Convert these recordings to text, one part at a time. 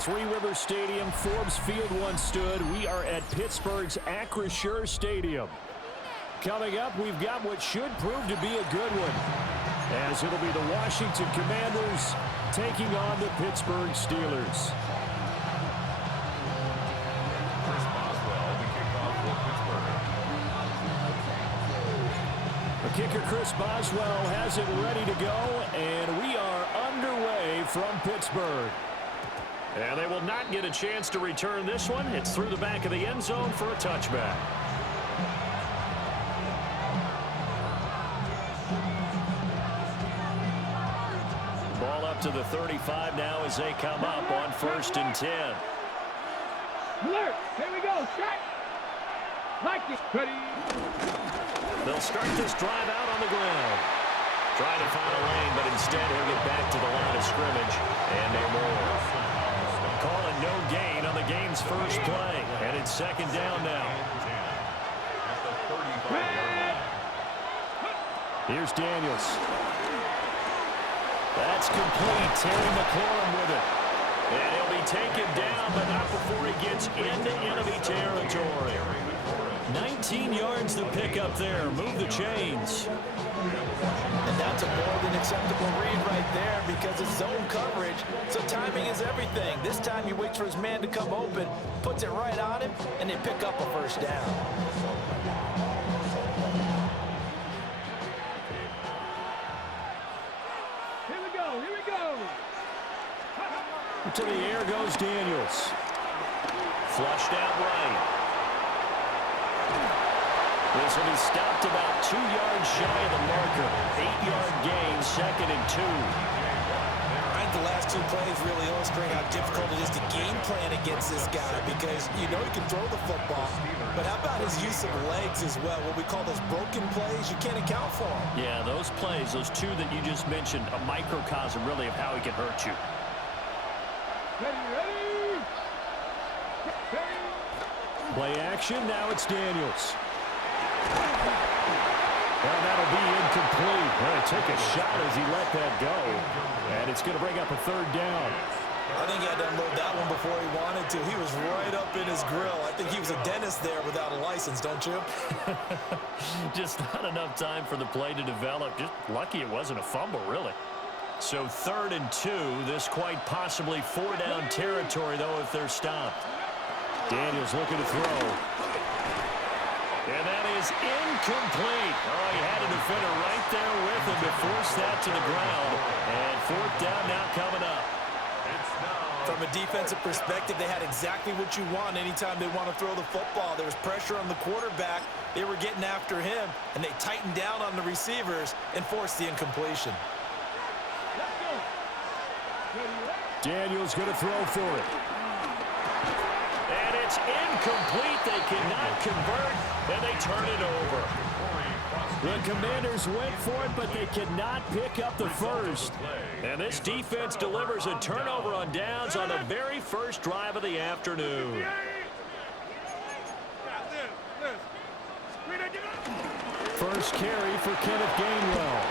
Three River Stadium, Forbes Field once stood. We are at Pittsburgh's Acrisure Stadium. Coming up, we've got what should prove to be a good one, as it'll be the Washington Commanders taking on the Pittsburgh Steelers. The kicker, Chris Boswell, has it ready to go, and we are underway from Pittsburgh. And they will not get a chance to return this one. It's through the back of the end zone for a touchback. Ball up to the 35 now as they come up on 1st and 10. Alert! Here we go. Shot. Like it. Ready. They'll start this drive out on the ground. Trying to find a lane, but instead he'll get back to the line of scrimmage. And no more. Calling no gain on the game's first play. And it's 2nd down now. Here's Daniels. That's complete. Terry McLaurin with it. And he'll be taken down, but not before he gets into enemy territory. 19 yards to pick up there. Move the chains. And that's a more than acceptable read right there because it's zone coverage, so timing is everything. This time he waits for his man to come open, puts it right on him, and they pick up a 1st down. Here we go. Here we go. To the air goes Daniels. Flushed out right. This will be stopped about 2 yards shy of the marker. 8-yard gain, 2nd and 2. I think the last 2 plays really illustrate how difficult it is to game plan against this guy because you know he can throw the football, but how about his use of legs as well? What we call those broken plays, you can't account for them. Yeah, those plays, those 2 that you just mentioned, a microcosm really of how he can hurt you. Ready. Play action, now it's Daniels. And that'll be incomplete. Well, he took a shot as he let that go. And it's going to bring up a 3rd down. I think he had to unload that one before he wanted to. He was right up in his grill. I think he was a dentist there without a license, don't you? Just not enough time for the play to develop. Just lucky it wasn't a fumble, really. So 3rd and 2. This quite possibly 4-down territory, though, if they're stopped. Daniels looking to throw. And that is incomplete. Oh, he had a defender right there with him to force that to the ground. And 4th down now coming up. From a defensive perspective, they had exactly what you want anytime they want to throw the football. There was pressure on the quarterback. They were getting after him, and they tightened down on the receivers and forced the incompletion. Daniels going to throw for it. And it's incomplete. They cannot convert, and they turn it over. The Commanders went for it, but they cannot pick up the first. And this defense delivers a turnover on downs on the very first drive of the afternoon. First carry for Kenneth Gainwell.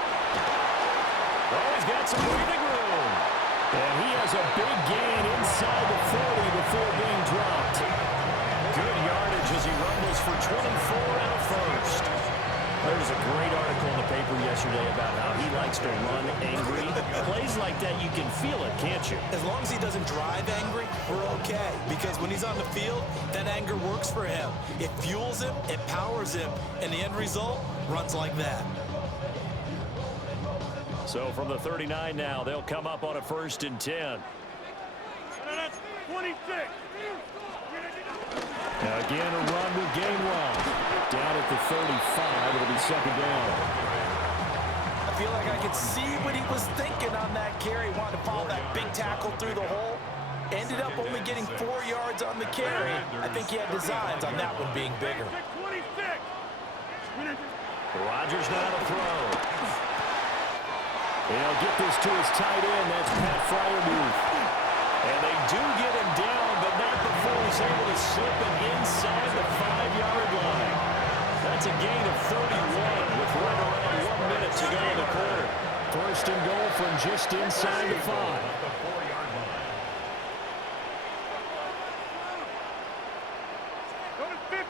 Oh, he's got some breathing room. And he has a big gain inside the 40 before being dropped. Good yardage as he rumbles for 24 and a first. There's a great article in the paper yesterday about how he likes to run angry. Plays like that, you can feel it, can't you? As long as he doesn't drive angry, we're okay. Because when he's on the field, that anger works for him. It fuels him, it powers him, and the end result runs like that. So from the 39 now, they'll come up on a 1st and 10. 26. Again, a run with Gainwell. Down at the 35, it'll be 2nd down. I feel like I could see what he was thinking on that carry. Wanted to follow that big tackle through the hole. Ended up only getting 4 yards on the carry. I think he had designs on that one being bigger. Rodgers now to throw. He'll get this to his tight end. That's Pat Freiermuth. And they do get him down, but not before he's able to slip it inside the 5-yard line. That's a gain of 31 with right around 1 minute to go in the quarter. 1st and goal from just inside the 5.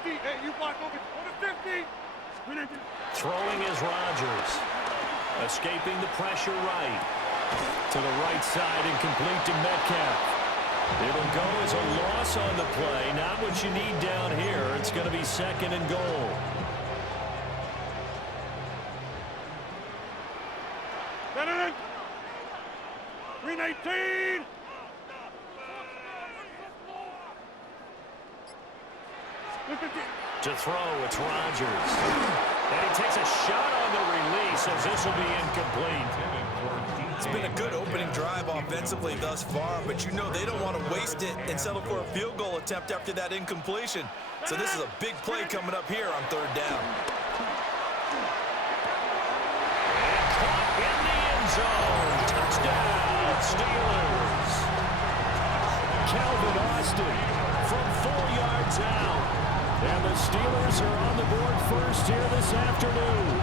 50. Hey, you block over the 50. Throwing is Rodgers. Escaping the pressure right. To the right side and complete to Metcalf. It'll go as a loss on the play. Not what you need down here. It's going to be second and goal. Green 18. To throw, it's Rodgers. And he takes a shot on the release as this will be incomplete. It's been a good opening drive offensively thus far, but you know they don't want to waste it and settle for a field goal attempt after that incompletion. So this is a big play coming up here on third down. And caught in the end zone. Touchdown, Steelers. Calvin Austin from 4 yards out. And the Steelers are on the board first here this afternoon.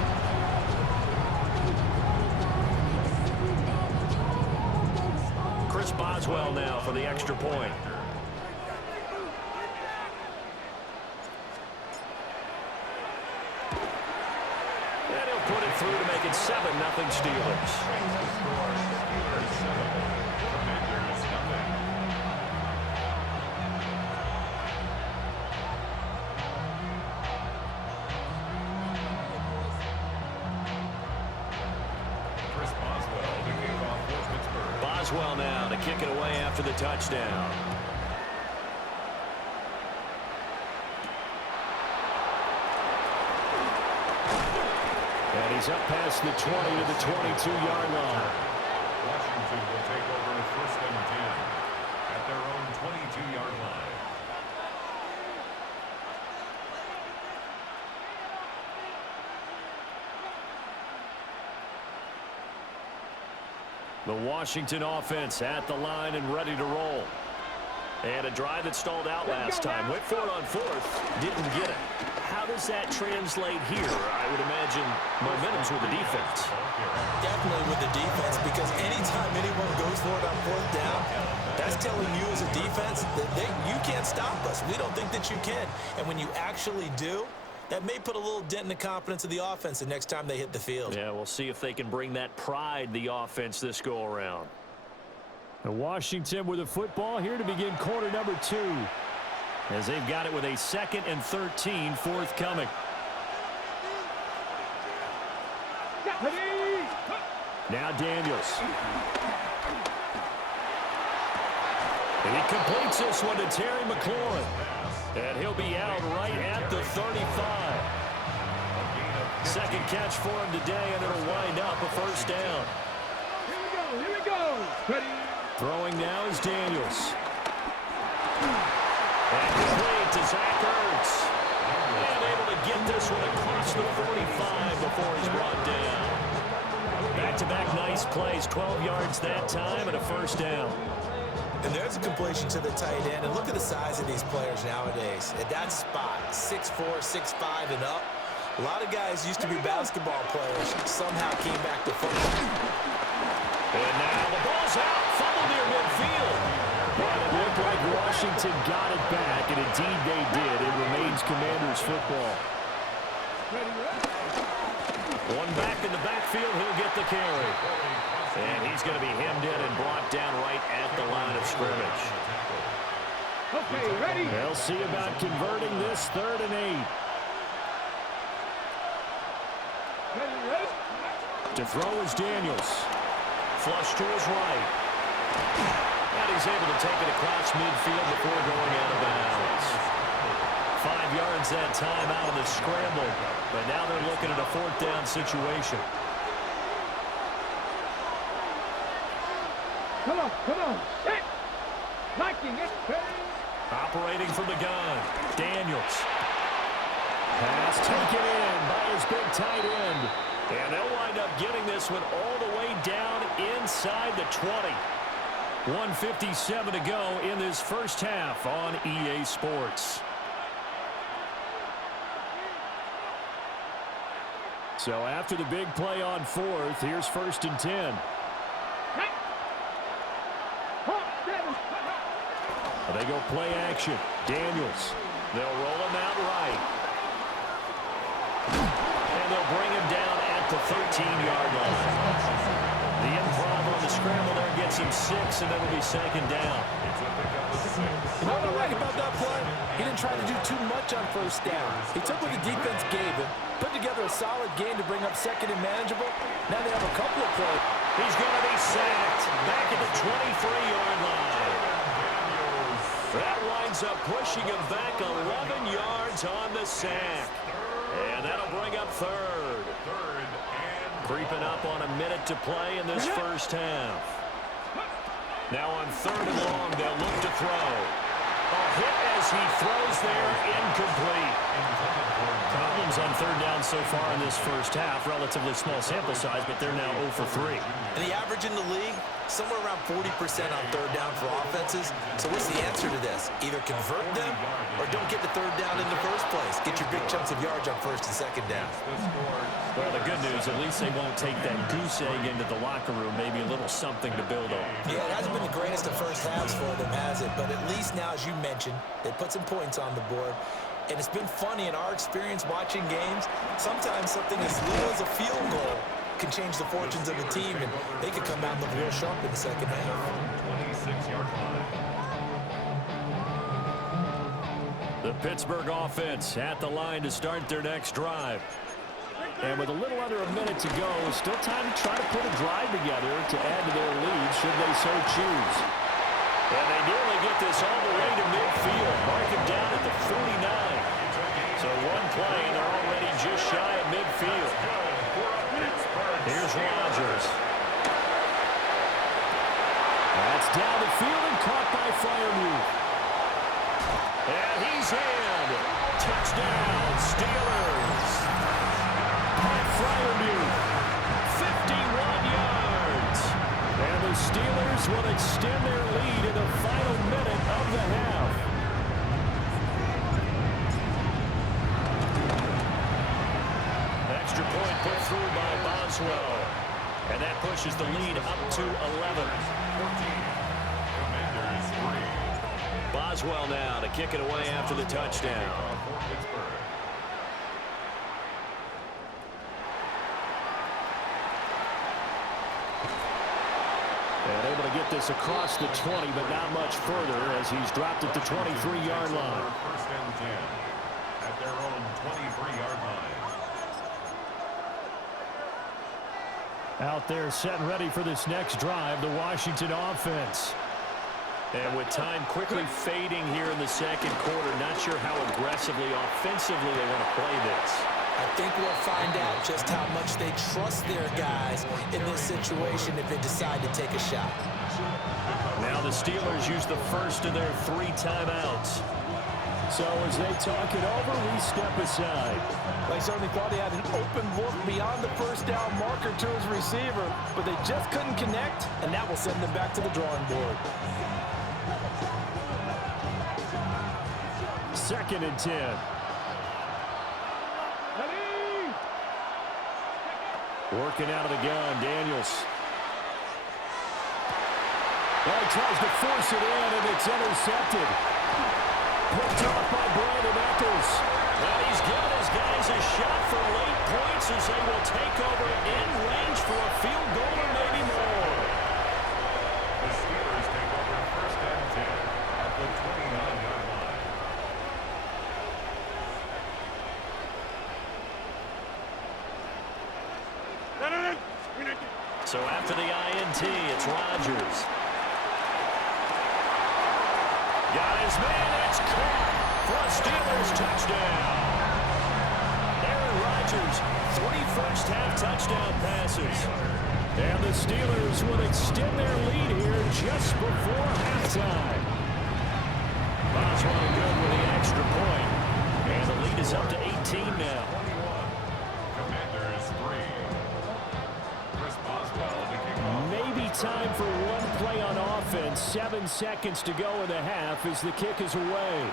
Chris Boswell now for the extra point. And he'll put it through to make it 7-0 Steelers. Boswell now to kick it away after the touchdown. And he's up past the 20 to the 22-yard line. Washington will take over first and 10 at their own 22-yard line. The Washington offense at the line and ready to roll. And a drive that stalled out last time. Went for it on fourth. Didn't get it. How does that translate here? I would imagine momentum's with the defense. Definitely with the defense, because anytime anyone goes for it on fourth down, that's telling you as a defense that you can't stop us. We don't think that you can. And when you actually do, that may put a little dent in the confidence of the offense the next time they hit the field. Yeah, we'll see if they can bring that pride, the offense, this go-around. Washington with the football here to begin quarter number 2. As they've got it with a 2nd and 13 forthcoming. Now Daniels. And he completes this one to Terry McLaurin. And he'll be out right at the 35. Second catch for him today, and it'll wind up a first down. Here we go. Ready. Throwing now is Daniels. And complete to Zach Ertz. And able to get this one across the 45 before he's brought down. Back-to-back nice plays, 12 yards that time, and a first down. And there's a completion to the tight end. And look at the size of these players nowadays. At that spot, 6'4", 6'5", and up. A lot of guys used to be basketball players. Somehow came back to football. And now the ball's out. Fumble near midfield. But it looked like Washington got it back, and indeed they did. It remains Commanders football. One back in the backfield. He'll get the carry. And he's going to be hemmed in and brought down right at the line of scrimmage. Okay, ready. They'll see about converting this 3rd and 8. Ready. To throw is Daniels. Flush to his right. And he's able to take it across midfield before going out of bounds. 5 yards that time out of the scramble. But now they're looking at a 4th down situation. Come on. Hit. Liking it. Operating from the gun. Daniels. Pass taken in by his big tight end. And they'll wind up getting this one all the way down inside the 20. 1:57 to go in this first half on EA Sports. So after the big play on 4th, here's 1st and 10. They go play action. Daniels They'll roll him out right. And they'll bring him down at the 13-yard line. The improv on the scramble there gets him 6, and it'll be second down. You know what I like about that play? He didn't try to do too much on first down. He took what the defense gave him, put together a solid game to bring up second and manageable. Now they have a couple of plays. He's going to be sacked back at the 23-yard line. That winds up pushing him back 11 yards on the sack. And that'll bring up third. Creeping up on a minute to play in this first half. Now on third and long, they'll look to throw. A hit as he throws there, incomplete. Problems on third down so far in this first half. Relatively small sample size, but they're now 0 for 3. And the average in the league, somewhere around 40% on third down for offenses. So what's the answer to this? Either convert them or don't get the third down in the first place. Get your big chunks of yards on first and second down. Well, the good news, at least they won't take that goose egg into the locker room. Maybe a little something to build on. Yeah, it hasn't been the greatest of first halves for them, has it? But at least now, as you mentioned, they put some points on the board. And it's been funny in our experience watching games. Sometimes something as little as a field goal can change the fortunes of the team, and they could come out and look real sharp in the second half. 26-yard line. The Pittsburgh offense at the line to start their next drive. And with a little under a minute to go, still time to try to put a drive together to add to their lead should they so choose. And they nearly get this all the way to midfield. Mark him down at the 49. So one play, and they're already just shy of midfield. Here's Rodgers. That's down the field and caught by Freiermuth. And he's in. Touchdown, Steelers. Pat Freiermuth, 51 yards. And the Steelers will extend their lead in the final minute of the half. Extra point put through by Boswell. And that pushes the lead up to 11. Boswell now to kick it away after the touchdown. And able to get this across the 20, but not much further as he's dropped at the 23-yard line. First and 10 at their own 23-yard line. Out there set and ready for this next drive, the Washington offense. And with time quickly fading here in the second quarter, not sure how aggressively, offensively they want to play this. I think we'll find out just how much they trust their guys in this situation if they decide to take a shot. Now the Steelers use the first of their 3 timeouts. So as they talk it over, we step aside. They certainly thought he had an open look beyond the first down marker to his receiver, but they just couldn't connect, and that will send them back to the drawing board. Second and 10. Working out of the gun, Daniels. Well, he tries to force it in, and it's intercepted. Picked off by Brandon Eccles. Well, he's given his guys a shot for late points as they will take over in range for a field goal or maybe more. The Steelers take over first and 10 at the 29-yard line. So after the INT, it's Rodgers. Got his man, it's caught for a Steelers touchdown. Aaron Rodgers, 3 first-half touchdown passes. And the Steelers will extend their lead here just before halftime. Boswell good with the extra point. And the lead is up to 18 now. Commanders 3. Chris Boswell to kick off. Maybe time for one play on offense. 7 seconds to go in the half as the kick is away.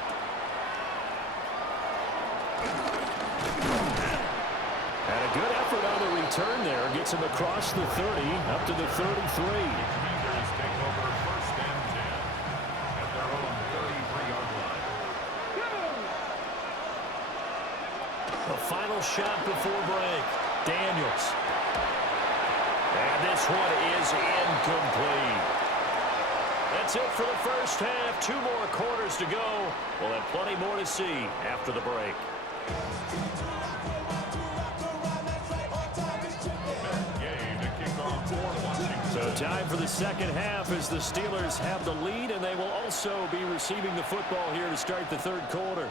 And a good effort on the return there. Gets him across the 30, up to the 33. Commanders take over first and 10 at their own 33-yard line. A final shot before break. Daniels. And this one is incomplete. That's it for the first half. 2 more quarters to go. We'll have plenty more to see after the break. So time for the second half as the Steelers have the lead, and they will also be receiving the football here to start the third quarter.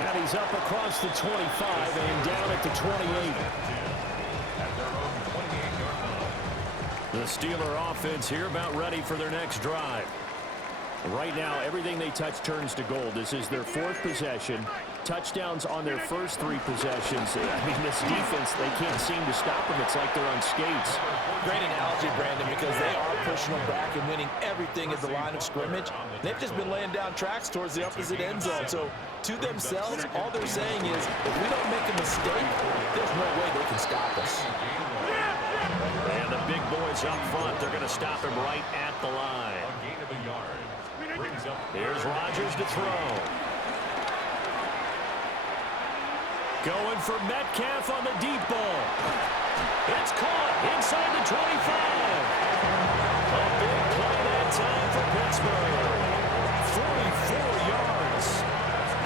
And he's up across the 25 and down at the 28. The Steeler offense here about ready for their next drive. Right now, everything they touch turns to gold. This is their 4th possession. Touchdowns on their first 3 possessions. I mean, this defense, they can't seem to stop them. It's like they're on skates. Great analogy, Brandon, because they are pushing them back and winning everything at the line of scrimmage. They've just been laying down tracks towards the opposite end zone. So, to themselves, all they're saying is, if we don't make a mistake, there's no way they can stop us. And the big boys up front, they're going to stop him right at the line. Here's Rodgers to throw. Going for Metcalf on the deep ball. It's caught inside the 25. A big play that time for Pittsburgh. 44 yards.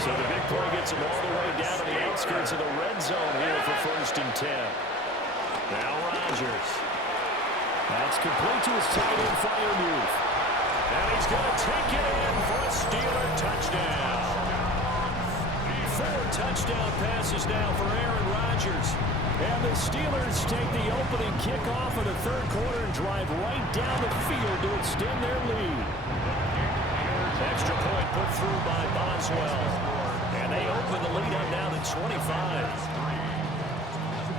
So the big play gets him all the way down to the outskirts of the red zone here for 1st and 10. Now Rodgers. That's complete to his tight end flyer move. And he's going to take it in for a Steeler touchdown. 4 touchdown passes now for Aaron Rodgers. And the Steelers take the opening kickoff of the third quarter and drive right down the field to extend their lead. Extra point put through by Boswell. And they open the lead up now to 25.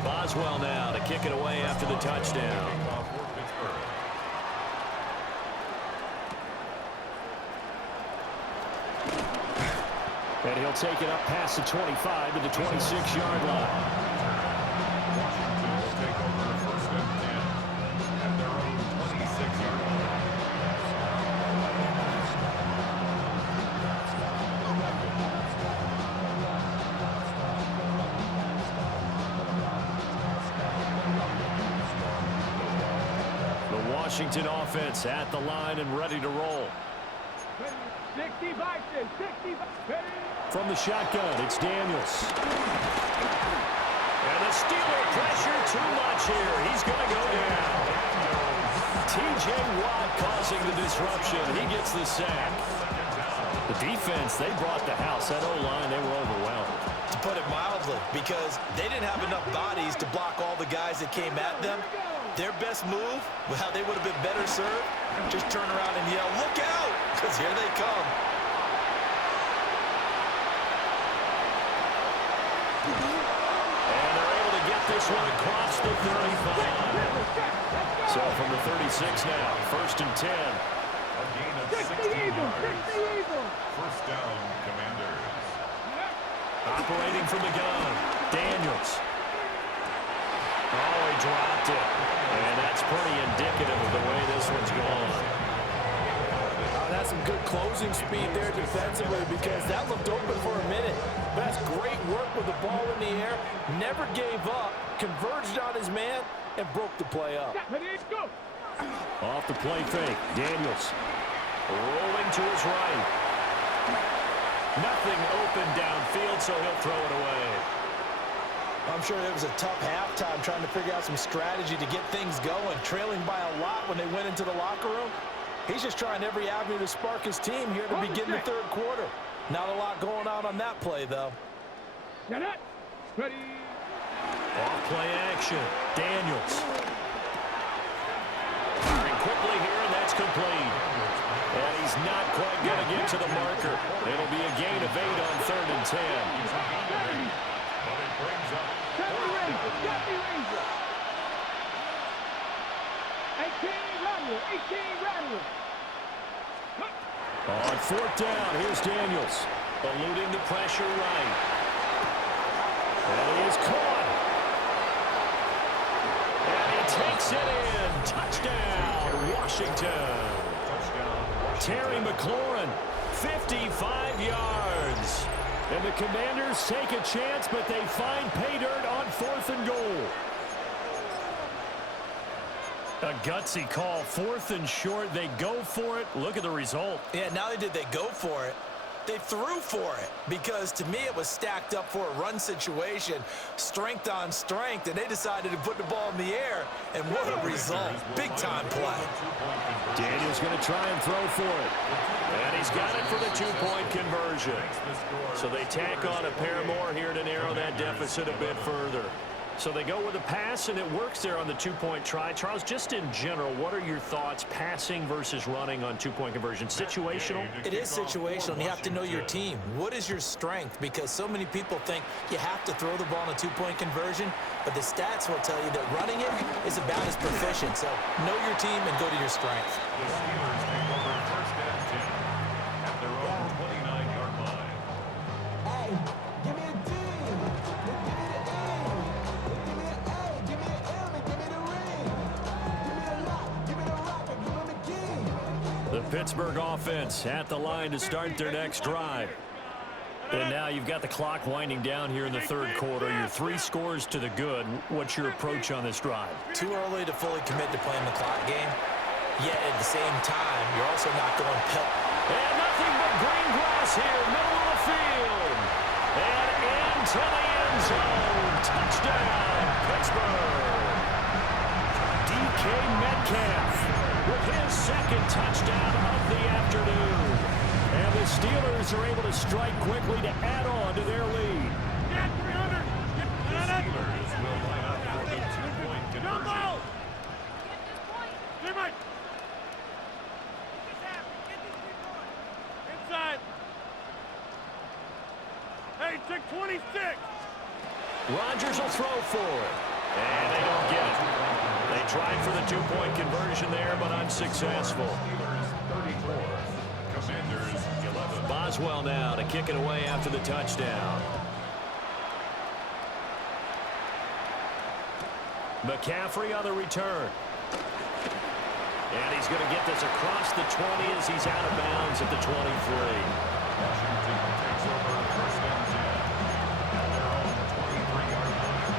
Boswell now to kick it away after the touchdown. And he'll take it up past the 25 to the 26-yard line. Washington will take over 1st and 10 at their own 26-yard line. The Washington offense at the line and ready to roll. 65, 65. From the shotgun, it's Daniels. And the Steeler pressure too much here. He's going to go down. T.J. Watt causing the disruption. He gets the sack. The defense, they brought the house. That O-line, they were overwhelmed. To put it mildly, because they didn't have enough bodies to block all the guys that came at them. Their best move, well, they would have been better served. Just turn around and yell, "Look out!" Because here they come. And they're able to get this one across the 35. So from the 36 now, 1st and 10. A gain of 60 yards. 1st down, Commanders. Operating from the gun, Daniels. Oh, he dropped it. And that's pretty indicative of the way this one's going. That's some good closing speed there defensively because that looked open for a minute. But that's great work with the ball in the air. Never gave up, converged on his man, and broke the play up. Off the play fake, Daniels. Rolling to his right. Nothing open downfield, so he'll throw it away. I'm sure it was a tough halftime trying to figure out some strategy to get things going, trailing by a lot when they went into the locker room. He's just trying every avenue to spark his team here to begin the third quarter. Not a lot going on that play, though. Ready. Off play action, Daniels. Firing quickly here, and that's complete. And he's not quite going to get to the marker. It'll be a gain of 8 on 3rd and 10. But it brings up 18 Rattler. On 4th down, here's Daniels. Eluding the pressure right. And he is caught. And he takes it in. Touchdown, Washington. Terry McLaurin, 55 yards. And the Commanders take a chance, but they find pay dirt on 4th and goal. A gutsy call, 4th and short. They go for it. Look at the result. Yeah, not only did they go for it, they threw for it, because to me it was stacked up for a run situation, strength on strength, and they decided to put the ball in the air, and what a result. Big-time play. Daniel's going to try and throw for it. And he's got it for the two-point conversion. So they tack on a pair more here to narrow that deficit a bit further. So they go with a pass, and it works there on the two-point try. Charles, just in general, what are your thoughts passing versus running on two-point conversion? Situational? It is situational, and you have to know your team. What is your strength? Because so many people think you have to throw the ball in a two-point conversion, but the stats will tell you that running it is about as proficient. So know your team and go to your strength. The Steelers take over first and 10 at their own 29-yard line. Hey, give me a D. Give me the A. Give me an M and give me the ring. Give me a lock, give me the rock, and give me the key. The Pittsburgh offense at the line to start their next drive. And now you've got the clock winding down here in the third quarter. Your 3 scores to the good. What's your approach on this drive? Too early to fully commit to playing the clock game. Yet at the same time, you're also not going pill. And nothing but green grass here, middle of the field. And into the end zone. Touchdown, Pittsburgh. DK Metcalf with his second touchdown of the afternoon. And the Steelers are able to strike quickly to add on to their lead. The Steelers will line up for the two-point conversion. Inside. Hey, check 26. Rodgers will throw for it. And they don't get it. They tried for the two-point conversion there, but unsuccessful. Steelers 34, Commanders 11. Boswell now to kick it away after the touchdown. McCaffrey on the return. And he's going to get this across the 20 as he's out of bounds at the 23. Washington takes over first and 10 at their own 23-yard line.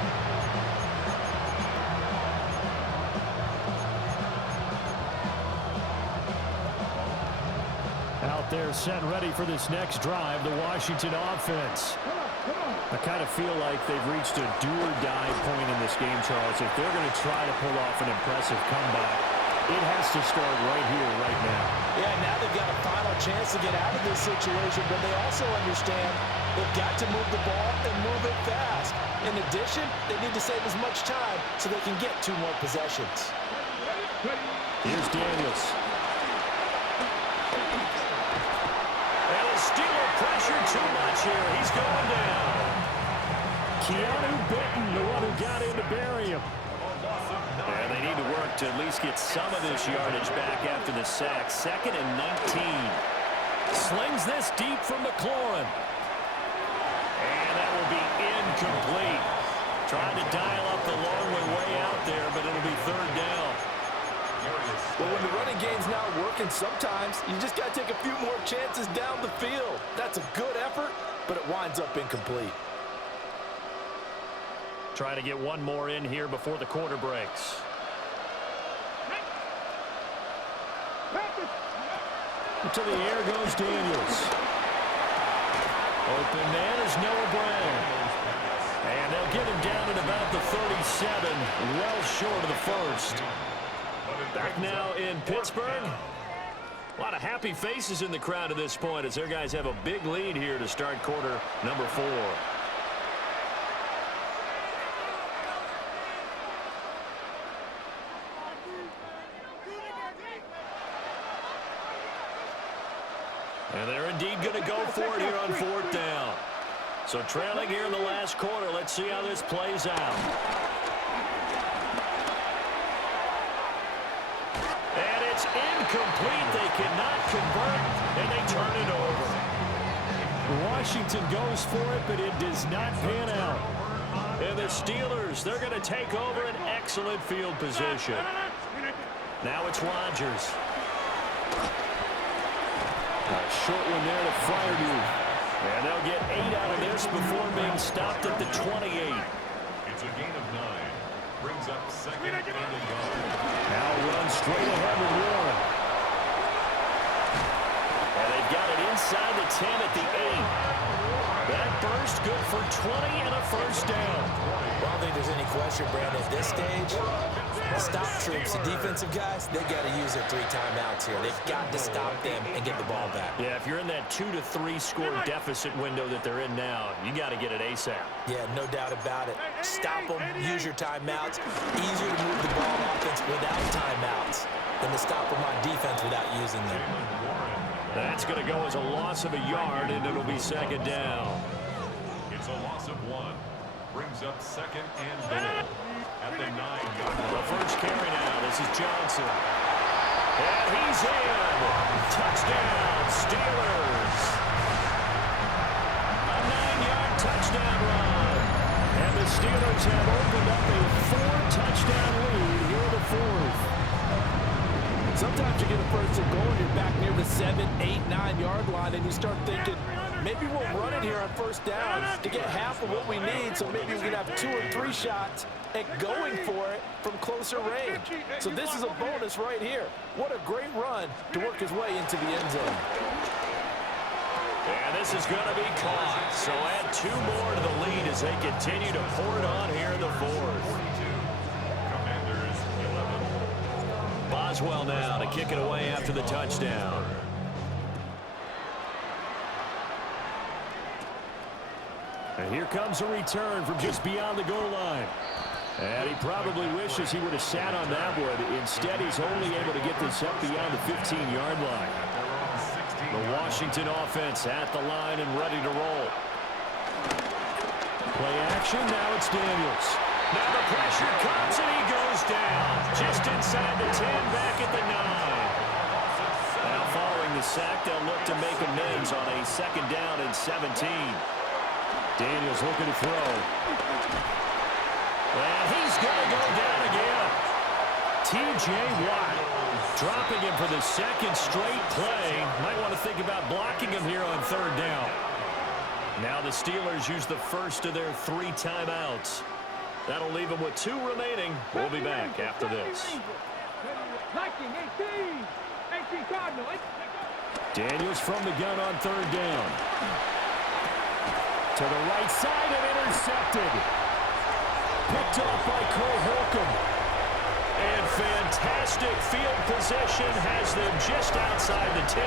Out there set ready for this next drive, the Washington offense. I kind of feel like they've reached a do-or-die point in this game, Charles. If they're going to try to pull off an impressive comeback, it has to start right here, right now. Yeah, now they've got a final chance to get out of this situation, but they also understand they've got to move the ball and move it fast. In addition, they need to save as much time so they can get 2 more possessions. Here's Daniels. And the Steeler pressure too much here. He's going down. Keanu Benton, the one who got in to bury him. And they need to work to at least get some of this yardage back after the sack. 2nd and 19. Slings this deep from McLaurin. And that will be incomplete. Trying to dial up the long way out there, but it'll be 3rd down. Well, when the running game's not working, sometimes you just got to take a few more chances down the field. That's a good effort, but it winds up incomplete. Trying to get one more in here before the quarter breaks. To the air goes Daniels. Open man is Noah Brown. And they'll get him down at about the 37, well short of the first. Back now in Pittsburgh. A lot of happy faces in the crowd at this point as their guys have a big lead here to start quarter number 4. And they're indeed going to go for it here on 4th down. So trailing here in the last quarter. Let's see how this plays out. And it's incomplete. They cannot convert, and they turn it over. Washington goes for it, but it does not pan out. And the Steelers, they're going to take over an excellent field position. Now it's Rodgers. A short one there to Fryermuth. And they'll get 8 out of this before being stopped at the 28. It's a gain of 9. Brings up second and a yard. Now run straight ahead with Warren. And they've got it inside the 10 at the 8. That burst good for 20 and a first down. Well, I don't think there's any question, Brandon, at this stage, the stop troops, the defensive guys, they got to use their 3 timeouts here. They've got to stop them and get the ball back. Yeah, if you're in that 2 to 3 score deficit window that they're in now, you got to get it ASAP. Yeah, no doubt about it. Stop them, use your timeouts. Easier to move the ball on offense without timeouts than to stop them on defense without using them. That's going to go as a loss of a yard, and it'll be second down. It's a loss of 1. Brings up second and goal at the 9-yard line. The first carry now. This is Johnson. And he's in. Touchdown, Steelers. A 9-yard touchdown run. And the Steelers have opened up a 4-touchdown lead here in the 4th. Sometimes you get a first and goal and you're back near the 7, 8, 9-yard line and you start thinking, maybe we'll run it here on first down to get half of what we need, so maybe we can have 2 or 3 shots at going for it from closer range. So this is a bonus right here. What a great run to work his way into the end zone. And this is going to be caught. So add 2 more to the lead as they continue to pour it on here in the 4th. Commanders 11. Boswell now to kick it away after the touchdown. And here comes a return from just beyond the goal line. And he probably wishes he would have sat on that one. Instead, he's only able to get this up beyond the 15-yard line. The Washington offense at the line and ready to roll. Play action, now it's Daniels. Now the pressure comes and he goes down. Just inside the 10, back at the 9. Now following the sack, they'll look to make amends on a second down and 17. Daniels looking to throw. And he's going to go down again. T.J. Watt dropping him for the second straight play. Might want to think about blocking him here on third down. Now the Steelers use the first of their 3 timeouts. That'll leave them with 2 remaining. We'll be back after this. Daniels from the gun on third down. To the right side and intercepted. Picked off by Cole Holcomb. And fantastic field position has them just outside the 10.